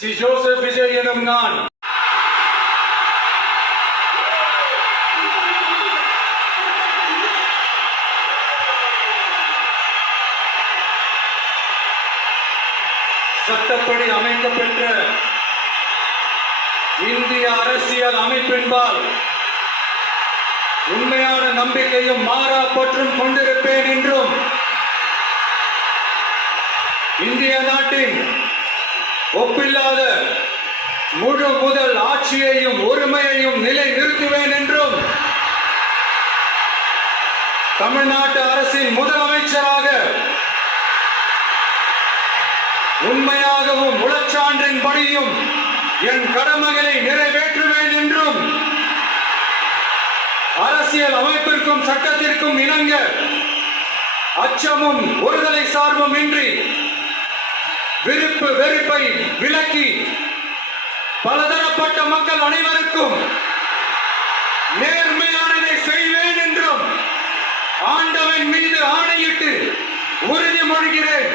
C Joseph Vijay எனும் நான் சட்டப்படி அமைக்கப்பெற்ற இந்திய அரசியல் அமைப்பின்பால் உண்மையான நம்பிக்கையும் மாறா பற்றும் கொண்டிருப்பேன் என்றும் இந்திய நாட்டின் ஒப்பில்லாத முழு முதல் ஆட்சியையும் ஒருமையையும் நிலை நிறுத்துவேன் என்றும் தமிழ்நாட்டு அரசின் முதலமைச்சராக உண்மையாகவும் உளச்சான்றின் படியும் என் கடமைகளை நிறைவேற்றுவேன் என்றும் அரசியல் அமைப்பிற்கும் சட்டத்திற்கும் இணங்க அச்சமும் ஒருதலை சார்பும் இன்றி விருப்பு வெறுப்பை விலக்கி பலதரப்பட்ட மக்கள் அனைவருக்கும் நேர்மையானதை செய்வேன் என்றும் ஆண்டவன் மீது ஆணையிட்டு உறுதிமொழிகிறேன்.